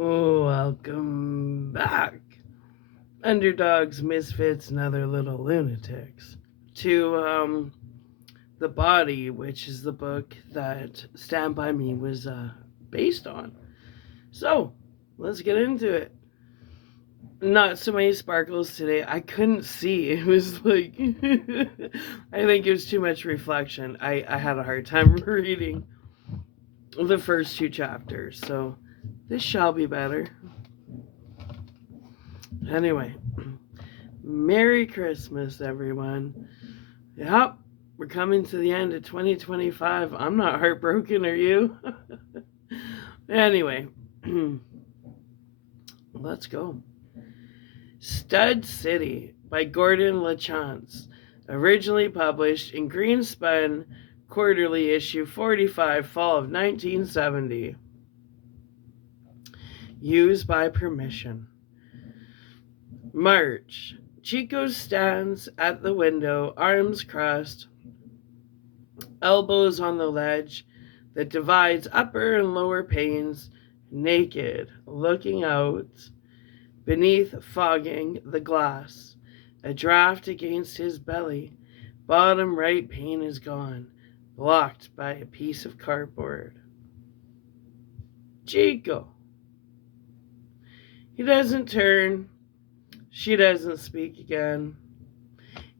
Oh, welcome back, underdogs, misfits, and other little lunatics, to The Body, which is the book that Stand By Me was based on. So, let's get into it. Not so many sparkles today. I couldn't see. It was like, I think it was too much reflection. I had a hard time reading the first two chapters, so this shall be better. Anyway, Merry Christmas, everyone. Yep, we're coming to the end of 2025. I'm not heartbroken, are you? Anyway, let's go. Stud City by Gordon LaChance, originally published in Greenspun Quarterly issue 45, fall of 1970. Used by permission. March. Chico stands at the window, arms crossed, elbows on the ledge that divides upper and lower panes, naked, looking out beneath fogging the glass. A draft against his belly. Bottom right pane is gone, blocked by a piece of cardboard. Chico. He doesn't turn. She doesn't speak again.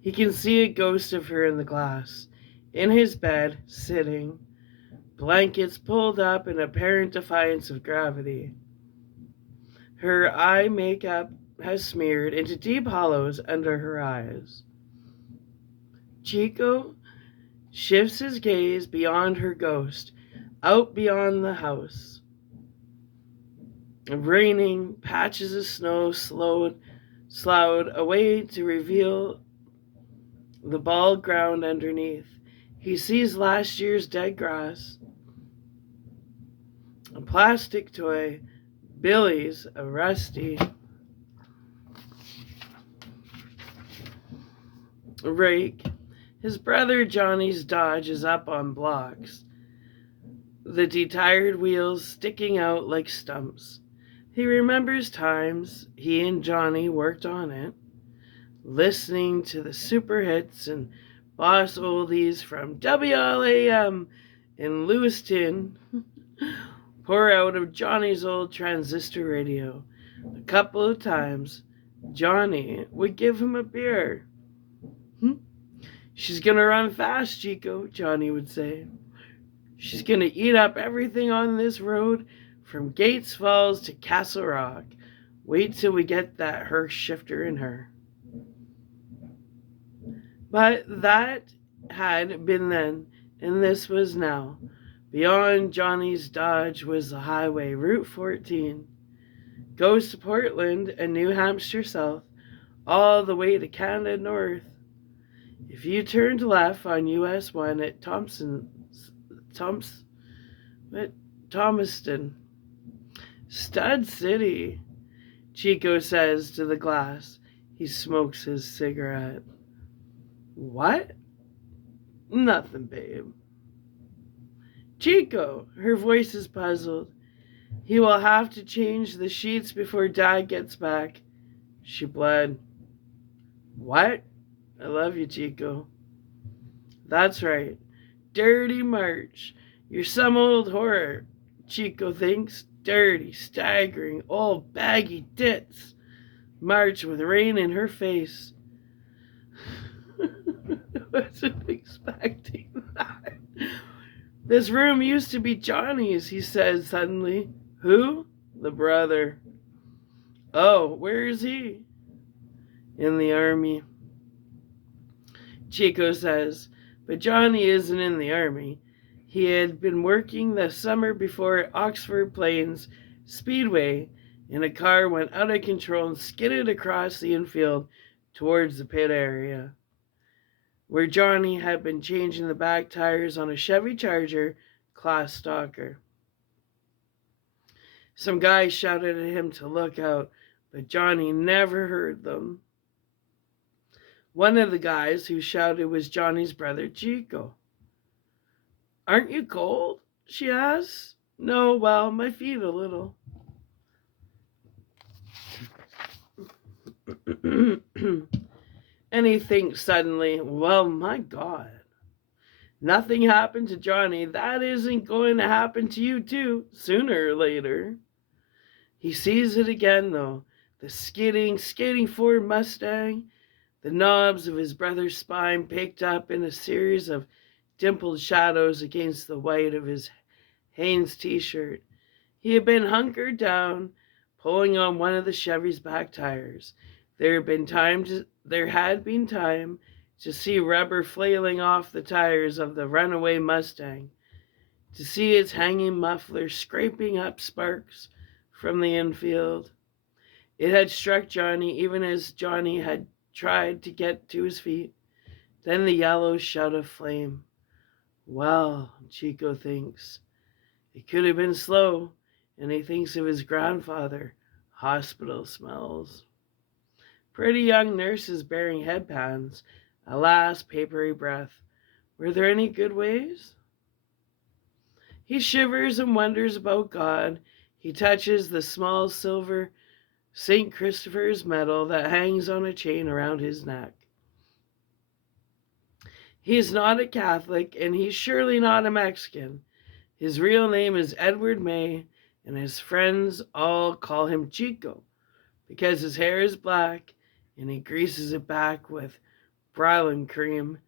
He can see a ghost of her in the glass, in his bed, sitting, blankets pulled up in apparent defiance of gravity. Her eye makeup has smeared into deep hollows under her eyes. Chico shifts his gaze beyond her ghost, out beyond the house. Raining patches of snow sloughed away to reveal the bald ground underneath. He sees last year's dead grass, a plastic toy, Billy's, a rusty rake. His brother Johnny's Dodge is up on blocks, the detired wheels sticking out like stumps. He remembers times he and Johnny worked on it, listening to the super hits and boss oldies from WLAM in Lewiston pour out of Johnny's old transistor radio. A couple of times, Johnny would give him a beer. She's gonna run fast, Chico, Johnny would say. She's gonna eat up everything on this road from Gates Falls to Castle Rock. Wait till we get that Hirsch shifter in her. But that had been then, and this was now. Beyond Johnny's Dodge was the highway, Route 14. Goes to Portland and New Hampshire south, all the way to Canada north. If you turned left on US 1 at Thomaston, Stud City, Chico says to the glass. He smokes his cigarette. What? Nothing, babe. Chico, her voice is puzzled. He will have to change the sheets before Dad gets back. She bled. What? I love you, Chico. That's right. Dirty March. You're some old horror, Chico thinks. Dirty, staggering, old baggy tits. March with rain in her face. Wasn't expecting that. This room used to be Johnny's, he said suddenly. Who? The brother. Oh, where is he? In the army. Chico says, but Johnny isn't in the army. He had been working the summer before at Oxford Plains Speedway, and a car went out of control and skidded across the infield towards the pit area, where Johnny had been changing the back tires on a Chevy Charger class stalker. Some guys shouted at him to look out, but Johnny never heard them. One of the guys who shouted was Johnny's brother, Chico. Aren't you cold? She asked. No, well, my feet a little. And he thinks suddenly, well, my God, nothing happened to Johnny. That isn't going to happen to you, too, sooner or later. He sees it again, though. The skating Ford Mustang, the knobs of his brother's spine picked up in a series of dimpled shadows against the white of his Hanes t-shirt. He had been hunkered down, pulling on one of the Chevy's back tires. There had been time to see rubber flailing off the tires of the runaway Mustang, to see its hanging muffler scraping up sparks from the infield. It had struck Johnny even as Johnny had tried to get to his feet. Then the yellow shout of flame. Well, Chico thinks, it could have been slow, and he thinks of his grandfather. Hospital smells. Pretty young nurses bearing headbands. A last papery breath. Were there any good ways? He shivers and wonders about God. He touches the small silver St. Christopher's medal that hangs on a chain around his neck. He's not a Catholic, and he's surely not a Mexican. His real name is Edward May, and his friends all call him Chico because his hair is black and he greases it back with brilliant cream,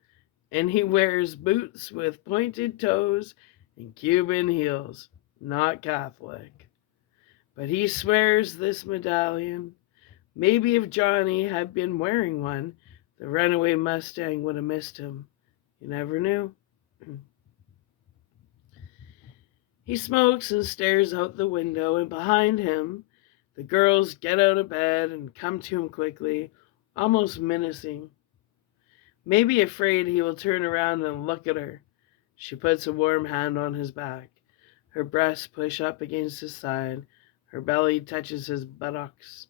and he wears boots with pointed toes and Cuban heels. Not Catholic. But he swears this medallion. Maybe if Johnny had been wearing one, the runaway Mustang would have missed him. You never knew. He smokes and stares out the window, and behind him, the girls get out of bed and come to him quickly, almost menacing. Maybe afraid he will turn around and look at her. She puts a warm hand on his back. Her breasts push up against his side. Her belly touches his buttocks.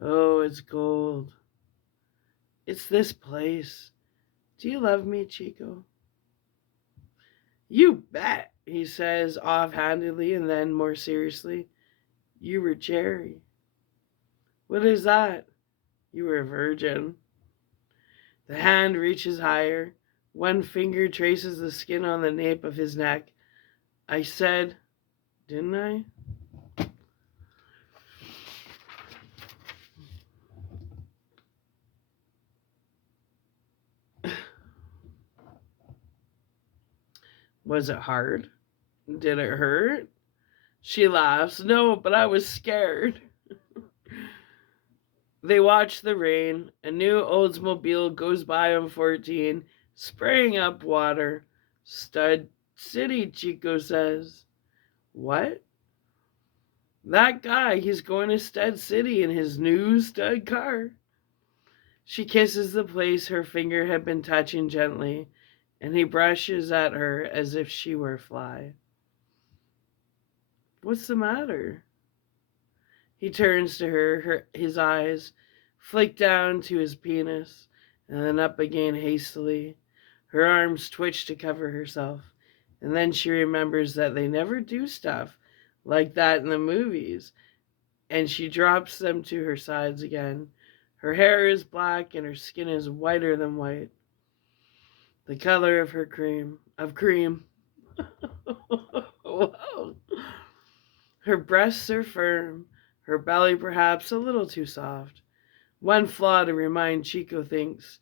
Oh, it's cold. It's this place. Do you love me, Chico? You bet, he says offhandedly, and then more seriously, you were Jerry. What is that? You were a virgin. The hand reaches higher. One finger traces the skin on the nape of his neck. I said, didn't I? Was it hard? Did it hurt? She laughs. No, but I was scared. They watch the rain. A new Oldsmobile goes by on 14, spraying up water. Stud City, Chico says. What? That guy, he's going to Stud City in his new stud car. She kisses the place her finger had been touching gently, and he brushes at her as if she were a fly. What's the matter? He turns to her, his eyes flick down to his penis, and then up again hastily. Her arms twitch to cover herself, and then she remembers that they never do stuff like that in the movies, and she drops them to her sides again. Her hair is black and her skin is whiter than white. The color of her cream. Whoa. Her breasts are firm, her belly perhaps a little too soft. One flaw to remind Chico thinks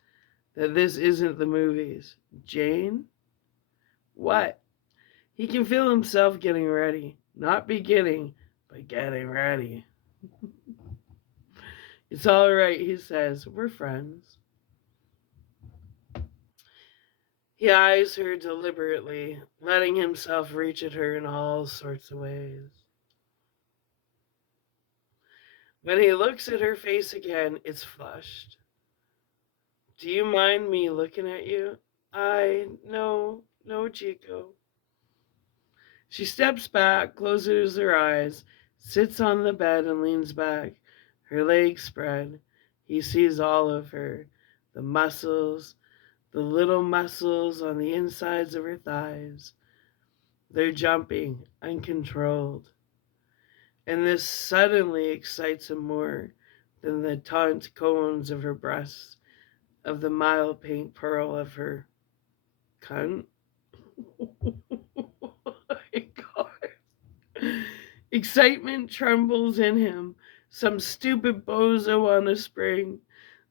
that this isn't the movies. Jane? What? He can feel himself getting ready. Not beginning, but getting ready. It's all right, he says. We're friends. He eyes her deliberately, letting himself reach at her in all sorts of ways. When he looks at her face again, it's flushed. Do you mind me looking at you? No, Chico. She steps back, closes her eyes, sits on the bed and leans back, her legs spread. He sees all of her, the muscles, the little muscles on the insides of her thighs. They're jumping, uncontrolled. And this suddenly excites him more. than the taunt cones of her breasts, of the mild pink pearl of her cunt. Oh my God. Excitement trembles in him. Some stupid bozo on a spring.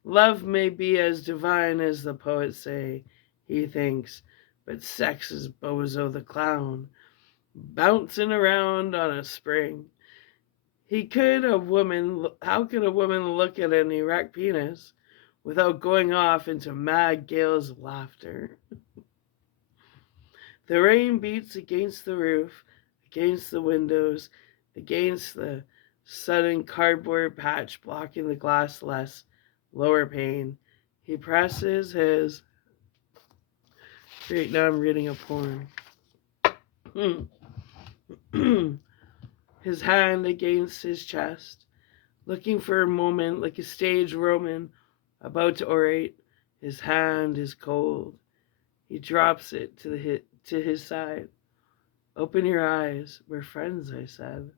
Love may be as divine as the poets say, he thinks, but sex is Bozo the clown, bouncing around on a spring. How could a woman look at an erect penis without going off into mad gales of laughter? The rain beats against the roof, against the windows, against the sudden cardboard patch blocking the glass less lower pane. He presses his. Right now I'm reading a poem. His hand against his chest, looking for a moment like a stage Roman about to orate. His hand is cold. He drops it to his side. Open your eyes. We're friends, I said.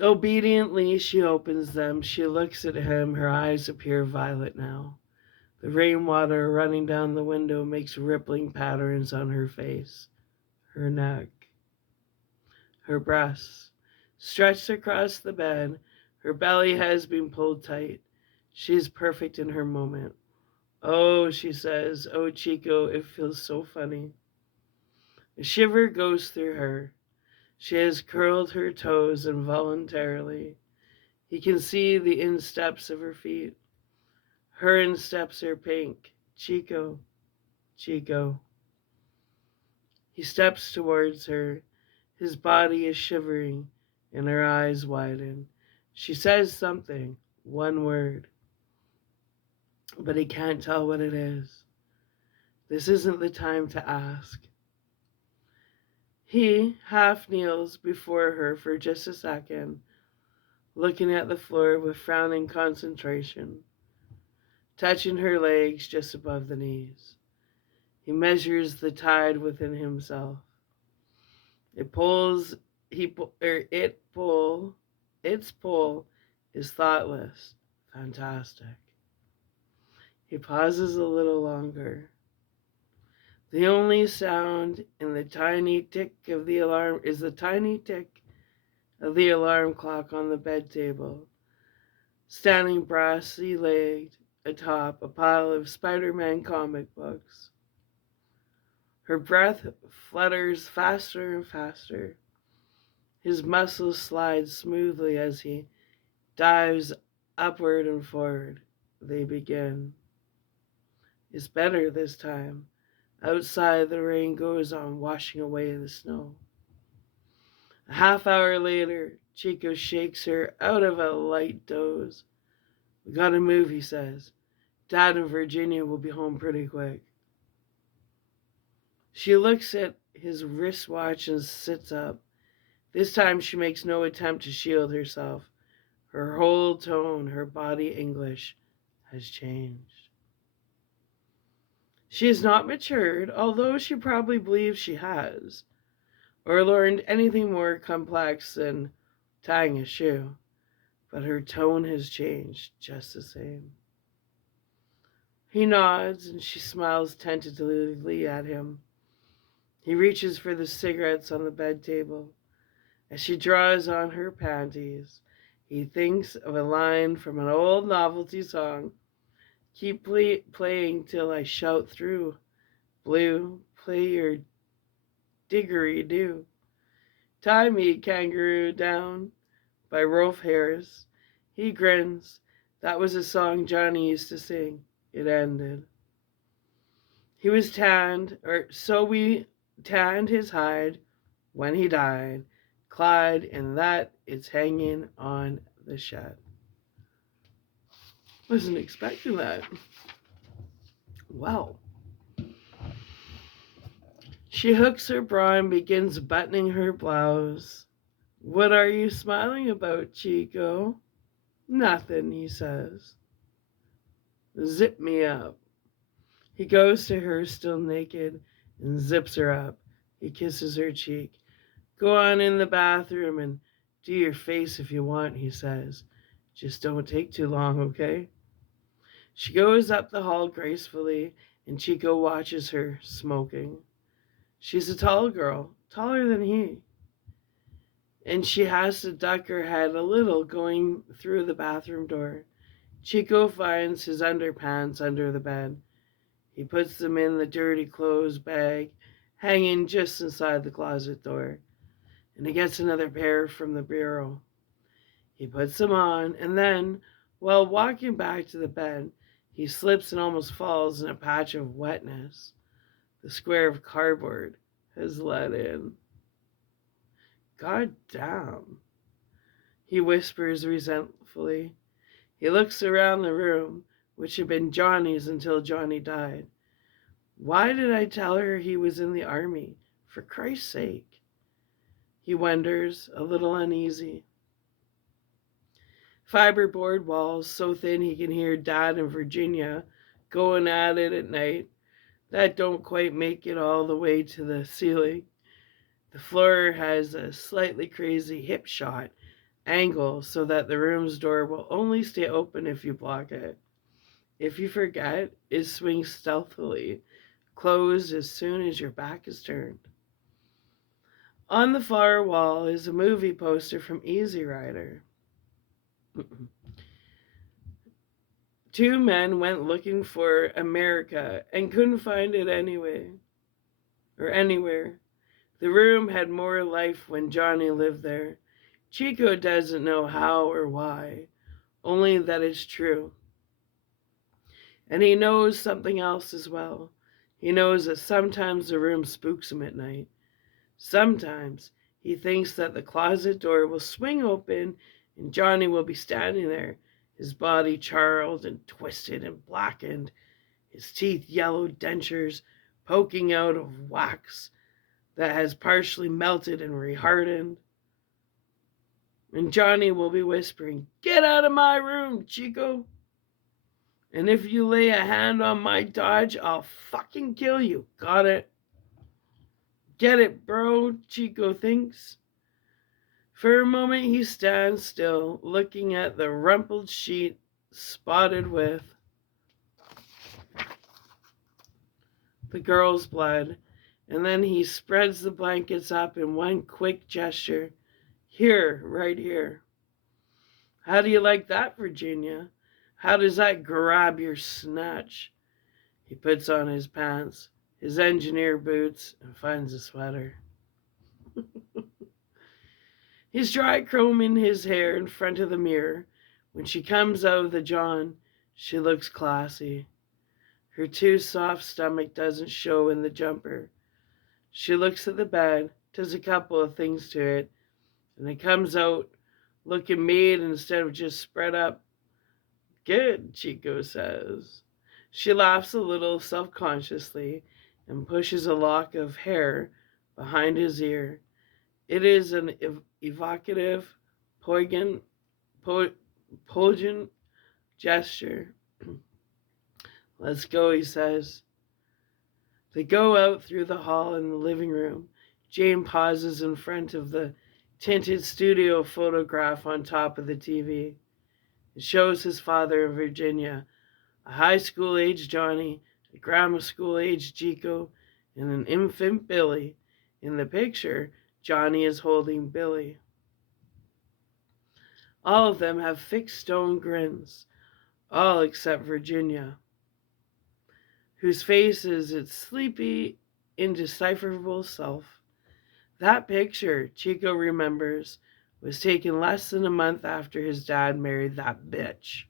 Obediently, she opens them. She looks at him. Her eyes appear violet now. The rainwater running down the window makes rippling patterns on her face, her neck, her breasts. Stretched across the bed, her belly has been pulled tight. She is perfect in her moment. Oh, she says, oh, Chico, it feels so funny. A shiver goes through her. She has curled her toes involuntarily. He can see the insteps of her feet. Her insteps are pink. Chico, Chico. He steps towards her. His body is shivering and her eyes widen. She says something, one word, but he can't tell what it is. This isn't the time to ask. He half kneels before her for just a second, looking at the floor with frowning concentration, touching her legs just above the knees. He measures the tide within himself. It pulls, its pull is thoughtless, fantastic. He pauses a little longer. The only sound in the tiny tick of the alarm is the tiny tick of the alarm clock on the bed table, standing brassy legged atop a pile of Spider-Man comic books. Her breath flutters faster and faster. His muscles slide smoothly as he dives upward and forward. They begin. It's better this time. Outside, the rain goes on, washing away the snow. A half hour later, Chico shakes her out of a light doze. We gotta move, he says. Dad and Virginia will be home pretty quick. She looks at his wristwatch and sits up. This time she makes no attempt to shield herself. Her whole tone, her body English, has changed. She has not matured, although she probably believes she has, or learned anything more complex than tying a shoe, but her tone has changed just the same. He nods and she smiles tentatively at him. He reaches for the cigarettes on the bed table. As she draws on her panties, he thinks of a line from an old novelty song. Keep playing till I shout through. Blue, play your diggery-do. Tie me, kangaroo, down by Rolf Harris. He grins. That was a song Johnny used to sing. It ended. He was tanned, or so we tanned his hide when he died. Clyde, and that it's hanging on the shed. Wasn't expecting that. Wow. She hooks her bra and begins buttoning her blouse. What are you smiling about, Chico? Nothing, he says. Zip me up. He goes to her, still naked, and zips her up. He kisses her cheek. Go on in the bathroom and do your face if you want, he says. Just don't take too long, okay? She goes up the hall gracefully, and Chico watches her, smoking. She's a tall girl, taller than he, and she has to duck her head a little going through the bathroom door. Chico finds his underpants under the bed. He puts them in the dirty clothes bag hanging just inside the closet door, and he gets another pair from the bureau. He puts them on, and then, while walking back to the bed, he slips and almost falls in a patch of wetness. The square of cardboard has let in. God damn, he whispers resentfully. He looks around the room, which had been Johnny's until Johnny died. Why did I tell her he was in the army? For Christ's sake. He wonders, a little uneasy. Fiberboard walls so thin he can hear Dad and Virginia going at it at night. That don't quite make it all the way to the ceiling. The floor has a slightly crazy hip shot angle so that the room's door will only stay open if you block it. If you forget, it swings stealthily, closed as soon as your back is turned. On the far wall is a movie poster from Easy Rider. Two men went looking for America and couldn't find it anywhere. The room had more life when Johnny lived there. Chico doesn't know how or why, only that it's true. And he knows something else as well. He knows that sometimes the room spooks him at night. Sometimes he thinks that the closet door will swing open and Johnny will be standing there, his body charred and twisted and blackened, his teeth yellow dentures poking out of wax that has partially melted and rehardened. And Johnny will be whispering, "Get out of my room, Chico. And if you lay a hand on my Dodge, I'll fucking kill you. Got it?" Get it, bro, Chico thinks. For a moment he stands still, looking at the rumpled sheet spotted with the girl's blood, and then he spreads the blankets up in one quick gesture. Here, right here. How do you like that, Virginia? How does that grab your snatch? He puts on his pants, his engineer boots, and finds a sweater. He's dry combing his hair in front of the mirror. When she comes out of the John, she looks classy. Her too soft stomach doesn't show in the jumper. She looks at the bed, does a couple of things to it, and it comes out looking made instead of just spread up. Good, Chico says. She laughs a little self-consciously and pushes a lock of hair behind his ear. It is an evocative, poignant gesture. Let's go, he says. They go out through the hall and the living room. Jane pauses in front of the tinted studio photograph on top of the TV. It shows his father and Virginia, a high school-age Johnny, a grammar school-age Chico, and an infant Billy. In the picture, Johnny is holding Billy. All of them have fixed stone grins, all except Virginia, whose face is its sleepy, indecipherable self. That picture, Chico remembers, was taken less than a month after his dad married that bitch.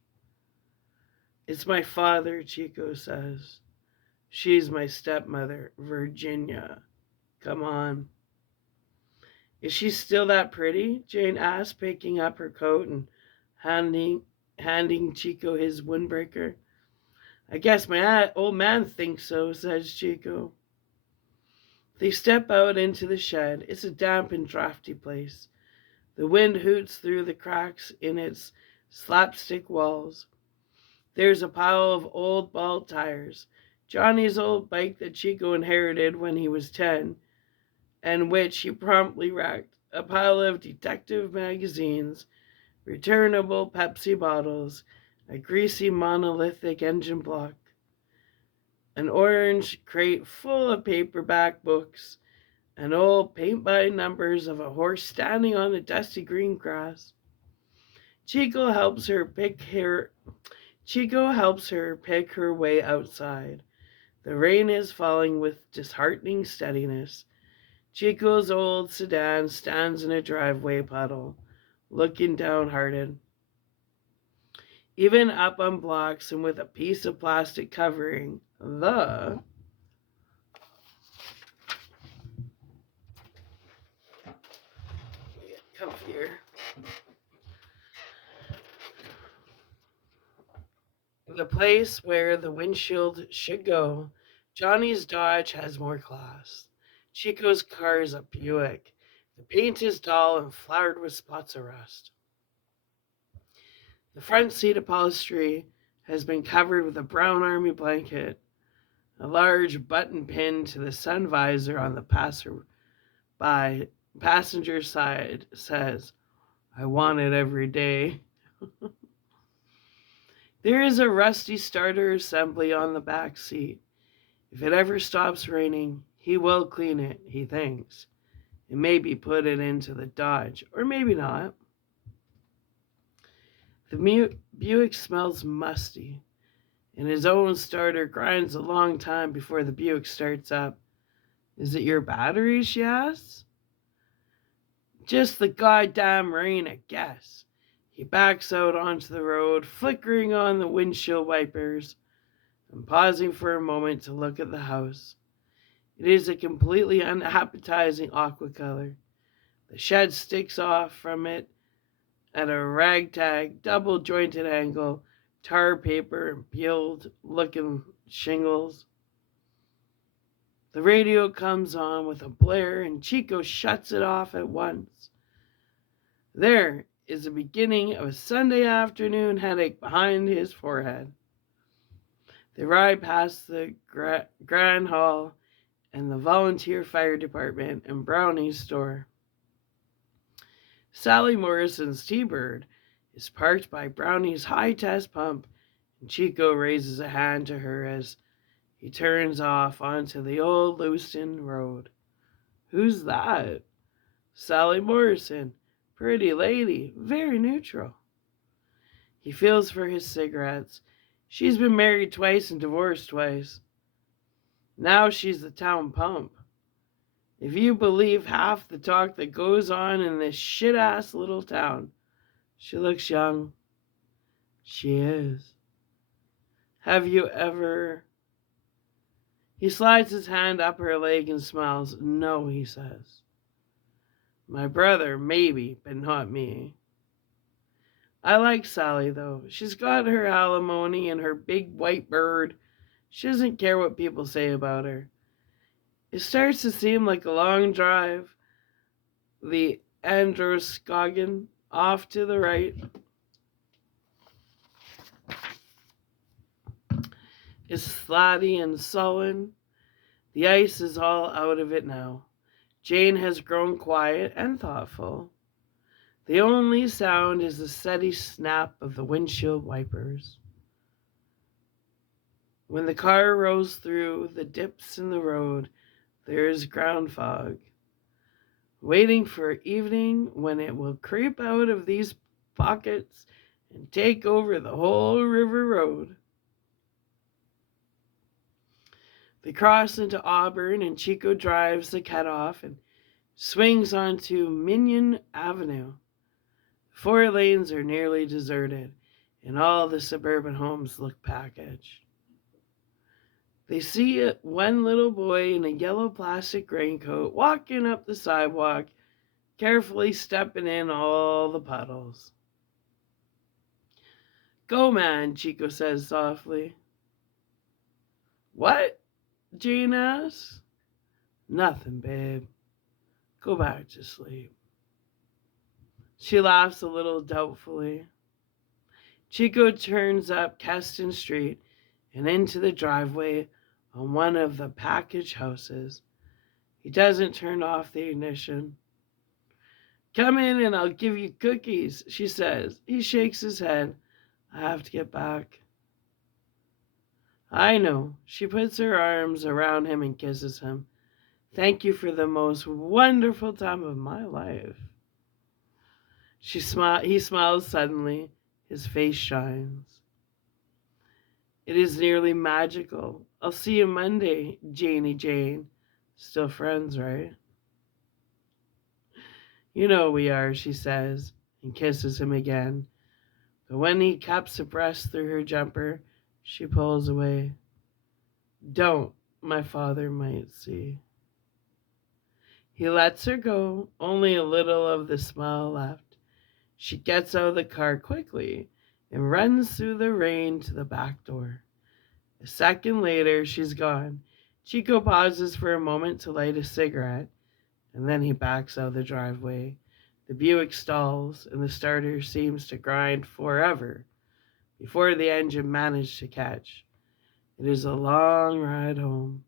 It's my father, Chico says. She's my stepmother, Virginia. Come on. Is she still that pretty? Jane asked, picking up her coat and handing Chico his windbreaker. I guess my old man thinks so, says Chico. They step out into the shed. It's a damp and drafty place. The wind hoots through the cracks in its slapstick walls. There's a pile of old bald tires. Johnny's old bike that Chico inherited when he was 10, and which he promptly wrecked. A pile of detective magazines, returnable Pepsi bottles, a greasy monolithic engine block, an orange crate full of paperback books, and old paint-by numbers of a horse standing on the dusty green grass. Chico helps her pick her Chico helps her pick her way outside. The rain is falling with disheartening steadiness. Chico's old sedan stands in a driveway puddle, looking downhearted. Even up on blocks and with a piece of plastic covering the comfier. The place where the windshield should go. Johnny's Dodge has more class. Chico's car is a Buick. The paint is dull and flowered with spots of rust. The front seat upholstery has been covered with a brown army blanket. A large button pinned to the sun visor on the passenger side says, "I want it every day." There is a rusty starter assembly on the back seat. If it ever stops raining, he will clean it, he thinks, and maybe put it into the Dodge, or maybe not. The Buick smells musty, and his own starter grinds a long time before the Buick starts up. "Is it your battery?" she asks. "Just the goddamn rain, I guess." He backs out onto the road, flickering on the windshield wipers and pausing for a moment to look at the house. It is a completely unappetizing aqua color. The shed sticks off from it at a ragtag, double-jointed angle, tar paper and peeled-looking shingles. The radio comes on with a blare, and Chico shuts it off at once. There is the beginning of a Sunday afternoon headache behind his forehead. They ride past the Grand Hall and the volunteer fire department and Brownie's store. Sally Morrison's T-Bird is parked by Brownie's high-test pump, and Chico raises a hand to her as he turns off onto the old Lewiston Road. "Who's that?" "Sally Morrison. Pretty lady, very neutral." He feels for his cigarettes. She's been married twice and divorced twice. Now she's the town pump. If you believe half the talk that goes on in this shit-ass little town. She looks young. She is. Have you ever... He slides his hand up her leg and smiles. "No," he says. "My brother, maybe, but not me." I like Sally, though. She's got her alimony and her big white bird. She doesn't care what people say about her. It starts to seem like a long drive. The Androscoggin off to the right is slatty and sullen. The ice is all out of it now. Jane has grown quiet and thoughtful. The only sound is the steady snap of the windshield wipers. When the car rolls through the dips in the road, there is ground fog, waiting for evening when it will creep out of these pockets and take over the whole river road. They cross into Auburn, and Chico drives the cutoff and swings onto Minion Avenue. 4 lanes are nearly deserted, and all the suburban homes look packaged. They see one little boy in a yellow plastic raincoat walking up the sidewalk, carefully stepping in all the puddles. "Go, man," Chico says softly. "What?" Jane asks. "Nothing, babe. Go back to sleep." She laughs a little doubtfully. Chico turns up Keston Street and into the driveway on one of the package houses. He doesn't turn off the ignition. Come in and I'll give you cookies, she says. He shakes his head. I have to get back. I know. She puts her arms around him and kisses him. Thank you for the most wonderful time of my life. He smiles suddenly. His face shines. It is nearly magical. I'll see you Monday, Janie Jane. Still friends, right? You know we are, she says, and kisses him again. But when he cups a breast through her jumper, she pulls away. Don't, my father might see. He lets her go, only a little of the smile left. She gets out of the car quickly and runs through the rain to the back door. A second later, she's gone. Chico pauses for a moment to light a cigarette, and then he backs out of the driveway. The Buick stalls, and the starter seems to grind forever before the engine managed to catch. It is a long ride home.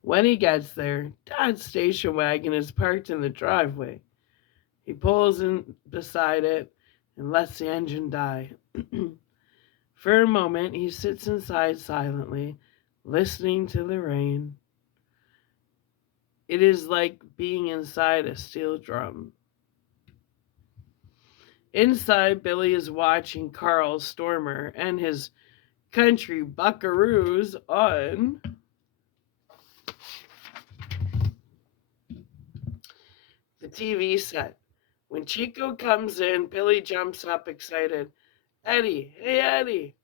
When he gets there, Dad's station wagon is parked in the driveway. He pulls in beside it and lets the engine die. For a moment, he sits inside silently, listening to the rain. It is like being inside a steel drum. Inside, Billy is watching Carl Stormer and his country buckaroos on the TV set. When Chico comes in, Billy jumps up excited. Eddie, hey Eddie.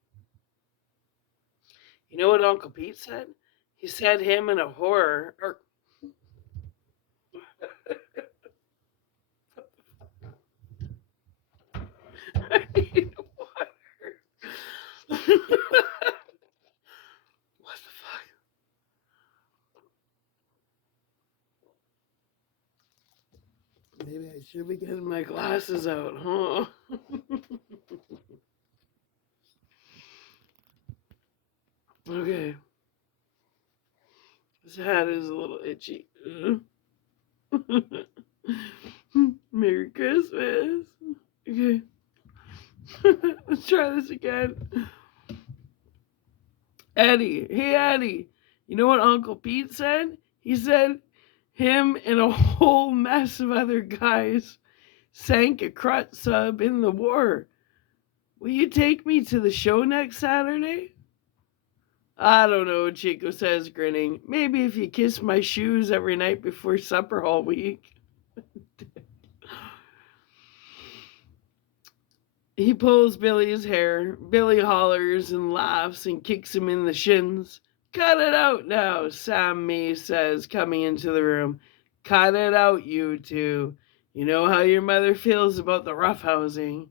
You know what Uncle Pete said? He said him and a horror, I need water. What the fuck? Maybe I should be getting my glasses out, huh? Okay. This hat is a little itchy. Merry Christmas. Okay. Let's try this again. Eddie. Hey, Eddie. You know what Uncle Pete said? He said him and a whole mess of other guys sank a Crut sub in the war. Will you take me to the show next Saturday? I don't know, Chico says, grinning. Maybe if you kiss my shoes every night before supper all week. He pulls Billy's hair. Billy hollers and laughs and kicks him in the shins. Cut it out now, Sam Mee says, coming into the room. Cut it out, you two. You know how your mother feels about the roughhousing.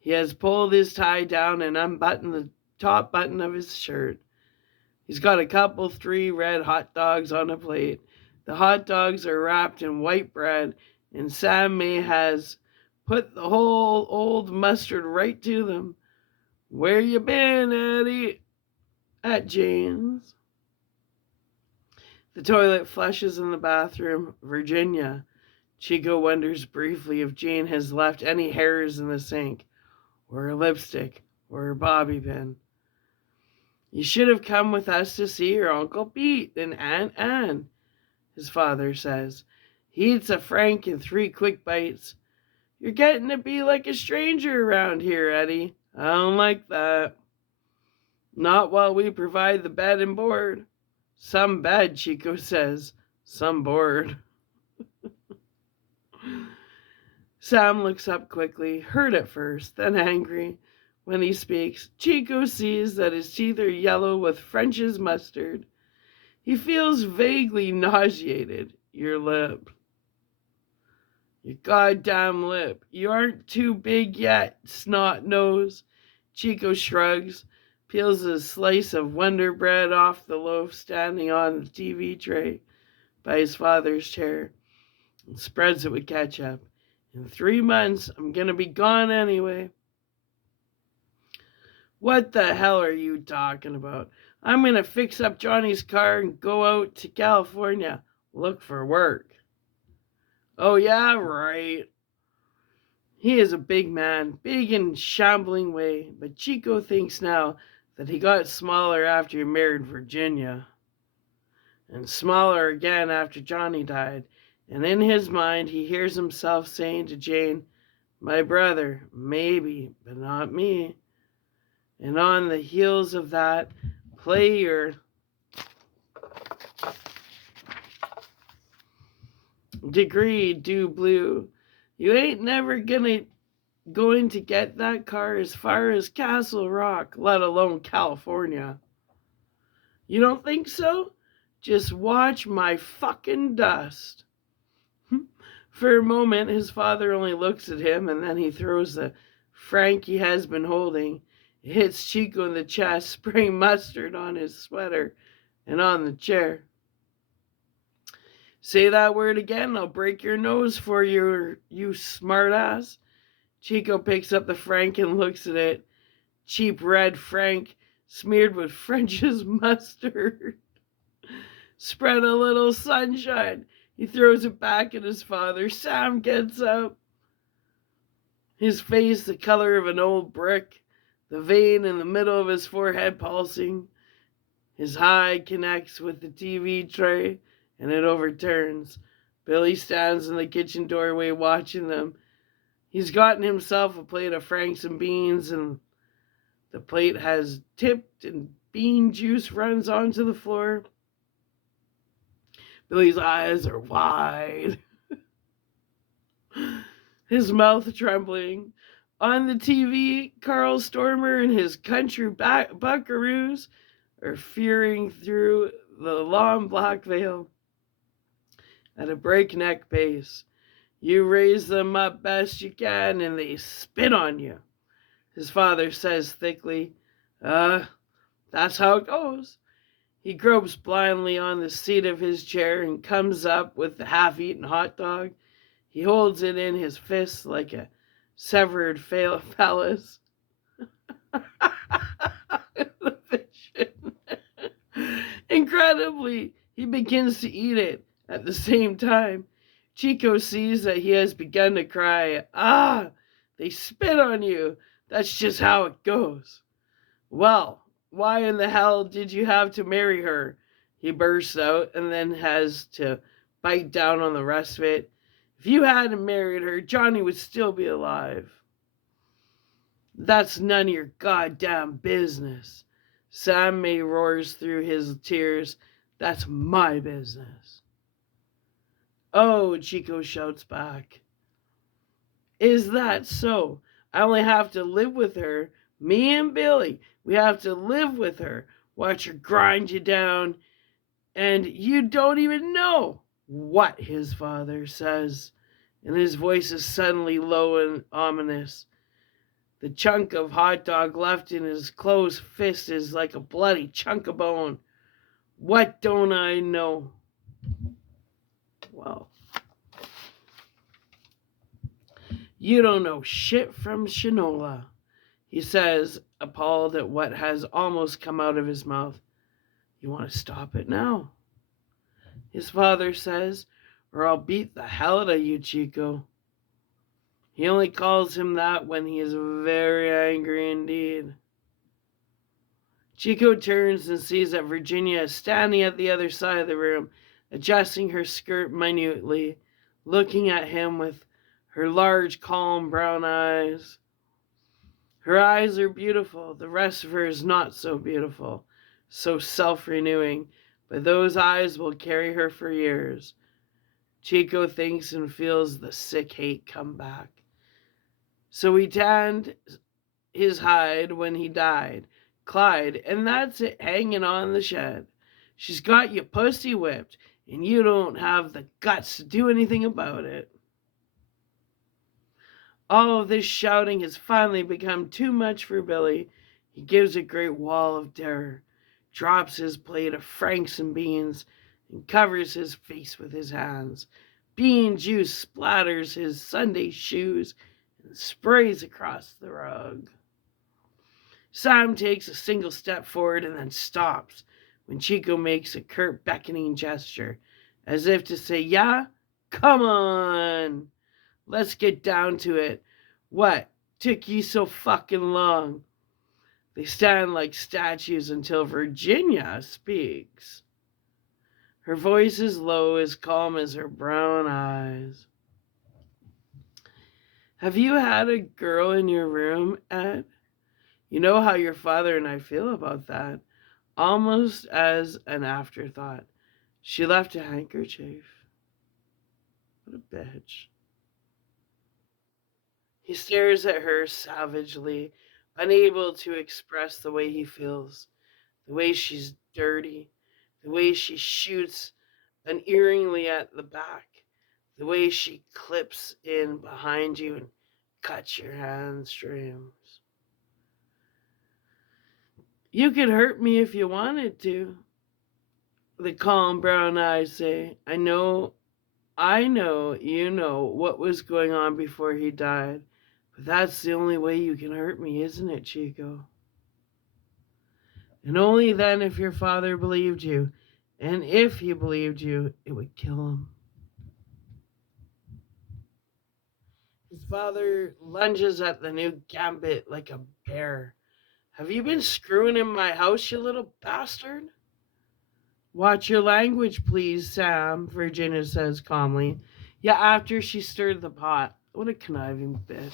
He has pulled his tie down and unbuttoned the top button of his shirt. He's got a couple 3 red hot dogs on a plate. The hot dogs are wrapped in white bread, and Sam Mee has put the whole old mustard right to them. Where you been, Eddie? At Jane's. The toilet flushes in the bathroom. Virginia. Chico wonders briefly if Jane has left any hairs in the sink, or her lipstick, or her bobby pin. You should have come with us to see your Uncle Pete and Aunt Anne, his father says. He eats a frank in 3 quick bites. You're getting to be like a stranger around here, Eddie. I don't like that. Not while we provide the bed and board. Some bed, Chico says. Some board. Sam looks up quickly, hurt at first, then angry. When he speaks, Chico sees that his teeth are yellow with French's mustard. He feels vaguely nauseated. Your lip. Your goddamn lip. You aren't too big yet, snot nose. Chico shrugs, peels a slice of Wonder Bread off the loaf standing on the TV tray by his father's chair, and spreads it with ketchup. In 3 months, I'm gonna be gone anyway. What the hell are you talking about? I'm gonna fix up Johnny's car and go out to California. Look for work. Oh, yeah, right. He is a big man, big in shambling way, but Chico thinks now that he got smaller after he married Virginia, and smaller again after Johnny died. And in his mind, he hears himself saying to Jane, "My brother, maybe, but not me." And on the heels of that, play your degree, do blue. You ain't never going to get that car as far as Castle Rock, let alone California. You don't think so? Just watch my fucking dust. For a moment, his father only looks at him, and then he throws the franc he has been holding. It hits Chico in the chest, spraying mustard on his sweater and on the chair. "Say that word again, I'll break your nose for you, you smartass." Chico picks up the franc and looks at it. Cheap red franc, smeared with French's mustard. Spread a little sunshine. He throws it back at his father. Sam gets up. His face the color of an old brick, the vein in the middle of his forehead pulsing. His eye connects with the TV tray, and it overturns. Billy stands in the kitchen doorway watching them. He's gotten himself a plate of franks and beans, and the plate has tipped and bean juice runs onto the floor. Billy's eyes are wide, his mouth trembling. On the TV, Carl Stormer and his country buckaroos are fearing through the long black veil at a breakneck pace. You raise them up best you can, and they spit on you, his father says thickly. That's how it goes. He gropes blindly on the seat of his chair and comes up with the half-eaten hot dog. He holds it in his fist like a severed phallus. The vision. Incredibly, he begins to eat it at the same time. Chico sees that he has begun to cry. They spit on you. That's just how it goes. Well, why in the hell did you have to marry her? He bursts out and then has to bite down on the rest of it. If you hadn't married her, Johnny would still be alive. That's none of your goddamn business. Sam May roars through his tears. That's my business. Oh, Chico shouts back. Is that so? I only have to live with her. Me and Billy, we have to live with her. Watch her grind you down. And you don't even know what his father says. And his voice is suddenly low and ominous. The chunk of hot dog left in his closed fist is like a bloody chunk of bone. What don't I know? Well, you don't know shit from Shinola, he says, appalled at what has almost come out of his mouth. You want to stop it now? His father says, or I'll beat the hell out of you, Chico. He only calls him that when he is very angry indeed. Chico turns and sees that Virginia is standing at the other side of the room, adjusting her skirt minutely, looking at him with her large, calm brown eyes. Her eyes are beautiful. The rest of her is not so beautiful, so self-renewing, but those eyes will carry her for years. Chico thinks and feels the sick hate come back. So he tanned his hide when he died, Clyde, and that's it hanging on the shed. She's got you pussy whipped, and you don't have the guts to do anything about it. All of this shouting has finally become too much for Billy. He gives a great wall of terror, drops his plate of franks and beans, and covers his face with his hands. Bean juice splatters his Sunday shoes and sprays across the rug. Sam takes a single step forward and then stops when Chico makes a curt beckoning gesture, as if to say, yeah, Come on, let's get down to it. What took you so fucking long? They stand like statues until Virginia speaks. Her voice is low, as calm as her brown eyes. Have you had a girl in your room, Ed? You know how your father and I feel about that. Almost as an afterthought. She left a handkerchief. What a bitch. He stares at her savagely, unable to express the way he feels, the way she's dirty, the way she shoots unerringly at the back, the way she clips in behind you and cuts your handstrings. You could hurt me if you wanted to, the calm brown eyes say. I know you know what was going on before he died, but that's the only way you can hurt me, isn't it, Chico? And only then if your father believed you. And if he believed you, it would kill him. His father lunges at the new gambit like a bear. Have you been screwing in my house, you little bastard? Watch your language, please, Sam, Virginia says calmly. Yeah, after she stirred the pot. What a conniving bitch.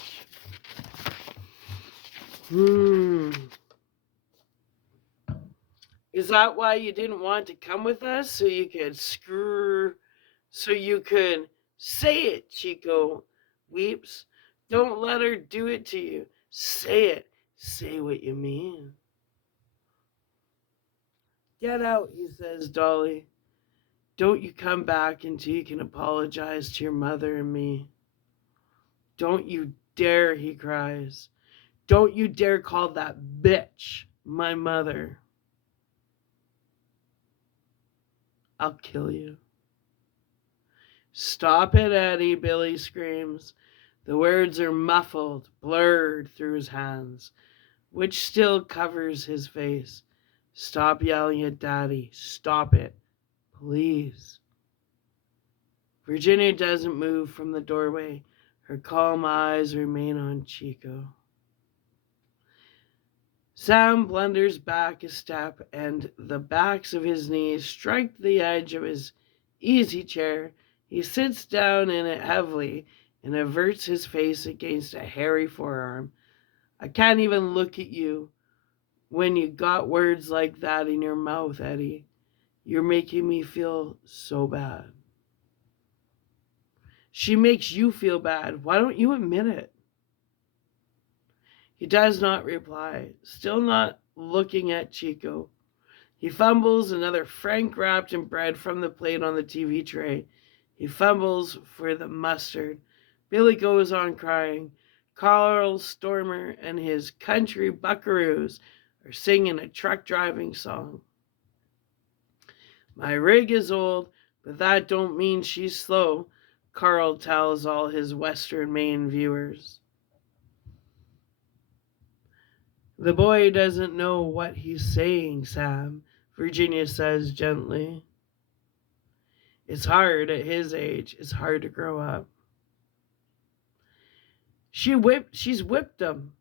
Is that why you didn't want to come with us? So you could say it, Chico weeps. Don't let her do it to you. Say it. Say what you mean. Get out, he says, Dolly. Don't you come back until you can apologize to your mother and me. Don't you dare, he cries. Don't you dare call that bitch my mother. I'll kill you. Stop it, Eddie, Billy screams. The words are muffled, blurred through his hands, which still covers his face. Stop yelling at Daddy. Stop it. Please. Virginia doesn't move from the doorway. Her calm eyes remain on Chico. Sam blunders back a step, and the backs of his knees strike the edge of his easy chair. He sits down in it heavily and averts his face against a hairy forearm. I can't even look at you when you got words like that in your mouth, Eddie. You're making me feel so bad. She makes you feel bad. Why don't you admit it? He does not reply, still not looking at Chico. He fumbles another frank wrapped in bread from the plate on the TV tray. He fumbles for the mustard. Billy goes on crying. Carl Stormer and his country buckaroos are singing a truck driving song. My rig is old, but that don't mean she's slow, Carl tells all his Western Maine viewers. The boy doesn't know what he's saying, Sam, Virginia says gently. It's hard at his age. It's hard to grow up. She's whipped him.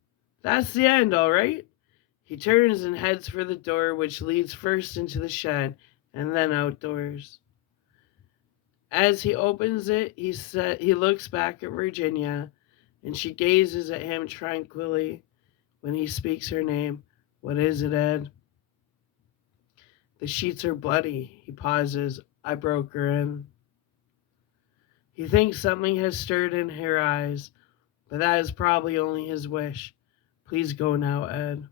That's the end, all right? He turns and heads for the door, which leads first into the shed and then outdoors. As he opens it, he looks back at Virginia, and she gazes at him tranquilly when he speaks her name. What is it, Ed? The sheets are bloody. He pauses. I broke her in. He thinks something has stirred in her eyes, but that is probably only his wish. Please go now, Ed.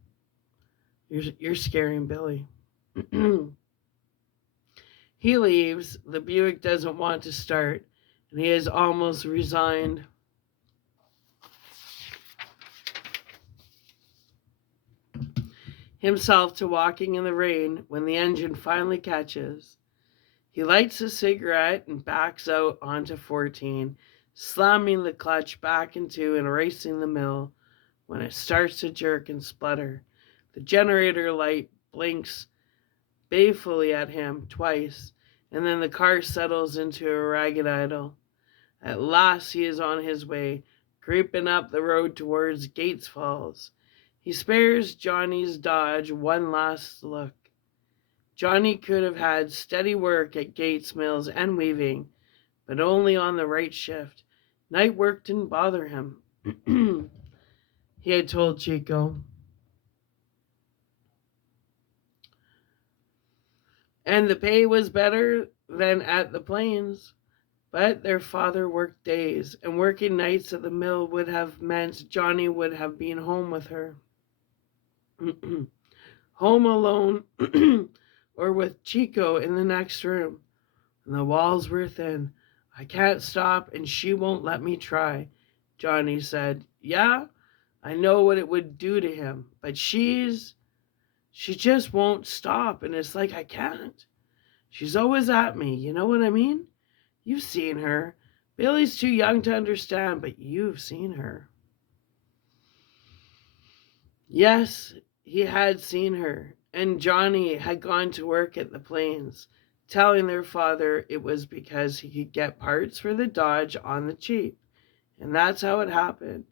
You're scaring Billy. He leaves. The Buick doesn't want to start, and he is almost resigned. Himself to walking in the rain when the engine finally catches. He lights a cigarette and backs out onto 14, slamming the clutch back into and racing the mill. When it starts to jerk and splutter, the generator light blinks balefully at him twice, and then the car settles into a ragged idle. At last he is on his way, creeping up the road towards Gates Falls. He spares Johnny's Dodge one last look. Johnny could have had steady work at Gates Mills and weaving, but only on the right shift. Night work didn't bother him, he had told Chico. And the pay was better than at the plains. But their father worked days, and working nights at the mill would have meant Johnny would have been home with her. Home alone or with Chico in the next room. And the walls were thin. I can't stop, and she won't let me try, Johnny said. Yeah, I know what it would do to him, but she just won't stop, and it's like I can't. She's always at me, you know what I mean? You've seen her. Billy's too young to understand, but you've seen her. Yes, he had seen her, and Johnny had gone to work at the plains, telling their father it was because he could get parts for the Dodge on the cheap. And that's how it happened,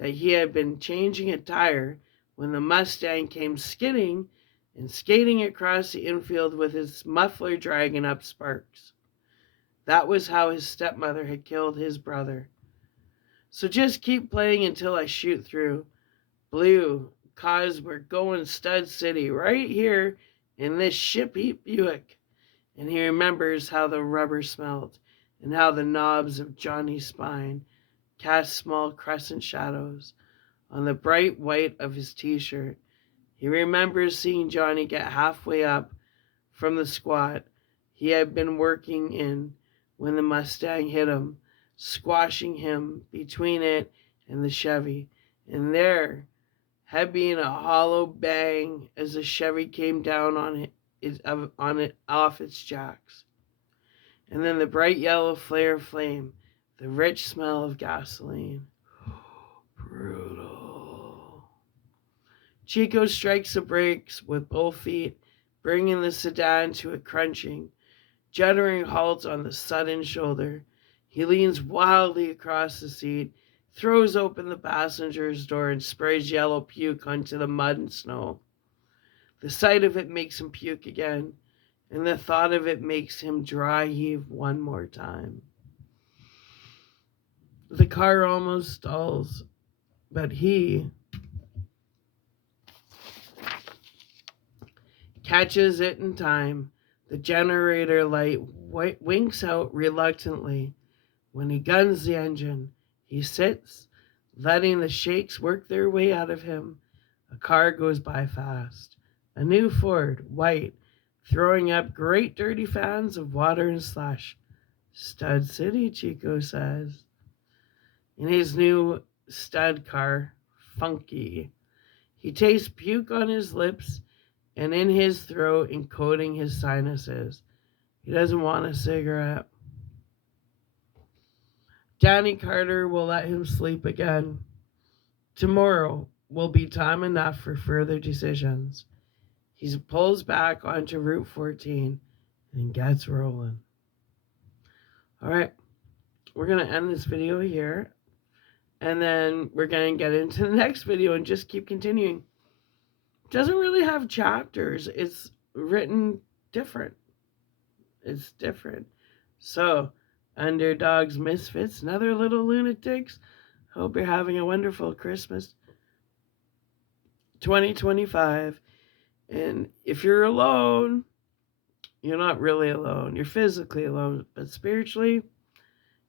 that he had been changing a tire when the Mustang came skidding and skating across the infield with his muffler dragging up sparks. That was how his stepmother had killed his brother. So just keep playing until I shoot through. Blue, 'cause we're going Stud City right here in this ship-heap Buick. And he remembers how the rubber smelled and how the knobs of Johnny's spine cast small crescent shadows on the bright white of his t-shirt. He remembers seeing Johnny get halfway up from the squat he had been working in when the Mustang hit him, squashing him between it and the Chevy. And there had been a hollow bang as the Chevy came down on it off its jacks. And then the bright yellow flare of flame, the rich smell of gasoline. Brutal. Chico strikes the brakes with both feet, bringing the sedan to a crunching, juddering halt on the sudden shoulder. He leans wildly across the seat, throws open the passenger's door, and sprays yellow puke onto the mud and snow. The sight of it makes him puke again, and the thought of it makes him dry heave one more time. The car almost stalls, but he catches it in time. The generator light winks out reluctantly. When he guns the engine, he sits, letting the shakes work their way out of him. A car goes by fast. A new Ford, white, throwing up great dirty fans of water and slush. Stud City, Chico says. In his new stud car, funky. He tastes puke on his lips and in his throat, encoding his sinuses. He doesn't want a cigarette. Johnny Carter will let him sleep again. Tomorrow will be time enough for further decisions. He pulls back onto Route 14 and gets rolling. All right, we're going to end this video here, and then we're going to get into the next video and just keep continuing. Doesn't really have chapters. It's written different. It's different. So, underdogs, misfits, and other little lunatics, hope you're having a wonderful Christmas 2025. And if you're alone, you're not really alone. You're physically alone, but spiritually,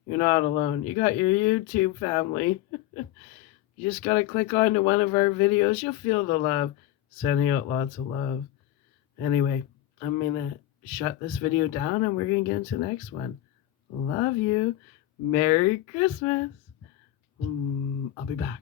you're not alone. You got your YouTube family. You just got to click on to one of our videos. You'll feel the love. Sending out lots of love. Anyway, I'm going to shut this video down and we're going to get into the next one. Love you. Merry Christmas. I'll be back.